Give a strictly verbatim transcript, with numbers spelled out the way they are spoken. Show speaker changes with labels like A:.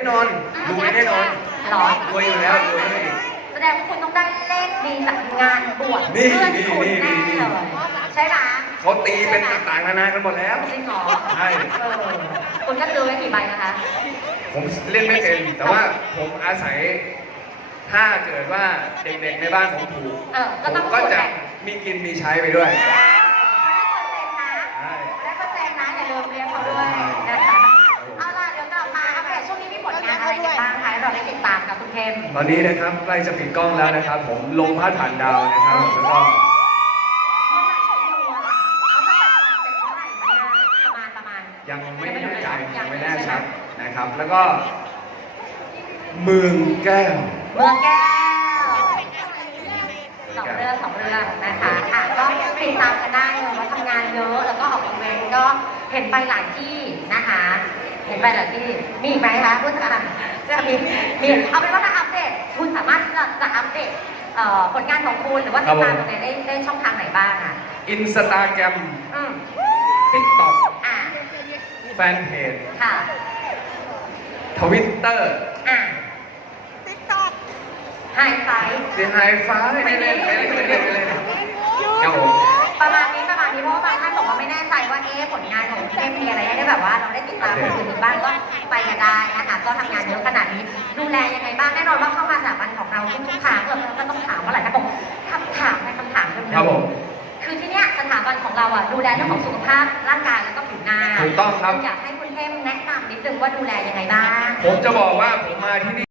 A: นอนรวยแน่นอน
B: หรอ
A: รวยอยู่แล้วรวยไม่ดี
B: แสดงว่าคุณต้องได้เลขดีจากงานบวช
A: นี่
B: เพื่อน
A: นี่
B: คุณ
A: นี่
B: แน่
A: นี่
B: เลยใช่ไหม
A: เขาตีเป็นต่างๆนานากันหมดแล้ว
B: จริงเหรอ
A: ใช่
B: เออคุณก็ซื้อไว้กี่ใบนะคะ
A: ผมเล่นไม่เป็นแต่ว่าผมอาศัยถ้าเกิดว่าเด็กๆในบ้านผมถูก
B: เออก็
A: ผ
B: ต้อง
A: มก็
B: ส่วน
A: จะ
B: แบ่ง
A: มีกินมีใช้ไปด้วย
B: ได้เปอร์เซ็นต์นะได้เปอร์เซ็นต์นะอย่าลืมเลี้ยงเขาด้วยนะคะเอาล่ะเดี๋ยวกลับมาอัปเดตช่วงนี้มีผลงานอะไรกันบ้างคะให้เราได้ติดตามกับคุณเทม
A: ตอนนี้นะครับใกล้จะปิดกล้องแล้วนะครับ ผมลงพระฐานดาวนะครับแล้วก็
B: เมื่อไหร่จะดูอ่ะเขาจะตัดเสร็จเมื่อไหร่เนี่ยประมาณประมาณ
A: ยังไม่แน่ใจ
B: ยั
A: ยัง
B: งไม่
A: ไม่
B: แน่
A: แน่
B: ใจ
A: ชัดนะครับ แล้วก็เมืองแก้ว
B: เมืองแก้วสองเรื่องสองเรื่องนะคะอ่ะก็ติดตามกันได้เลยว่าทำงานเยอะแล้วก็ออกอีเวนต์ก็เห็นไปหลายที่นะคะ เห็นไปหลายที่มีอีกไหมคะผู้จัดการจะมีมีเอาเป็นว่าถ้าอัปเดตคุณสามารถที่จะอัปเดตเอ่อผลงานของคุณหรือว่าติดตามตรงไหนได้ได้ช่องทางไหนบ้างอ่ะ
A: อินสตาแกรม
B: อืม
A: ติ๊กต็อก
B: อ่า
A: แฟนเพจ
B: ค่ะ
A: ทวิตเตอร์
B: อ่าติ๊กต็อกไฮไฟ
A: ดีไฮฟ้าไม่ได้เล่นไม่เล่นไม่เล่นไม่เล่นครับผม
B: ประมาณนี้ประมาณนี้เพราะว่าบางท่านบอกว่าไม่แน่ใจว่าเอ๊ะผลงานของเทมมีอะไรให้ได้แบบว่าเราได้ติดตามคนอื่นบ้างก็ไปกันได้นะคะก็ทำงานเยอะขนาดนี้ดูแลยังไงบ้างแน่นอนว่าเข้ามาสถาบันของเราทุกๆครั้งเราก็ต้องถามว่าหลายท่านบอกคำถามในคำถามเดิมๆ
A: ครับผม
B: คือที่เนี้ยสถาบันของเราอ่ะดูแลเรื่องของสุขภาพร่างกายแล้วก็ผิวหน้า
A: ถูกต้องครับ
B: อยากให้คุณเทมแนะนำนิดนึงว่าดูแลยังไงบ้าง
A: ผมจะบอกว่าผมมาที่นี่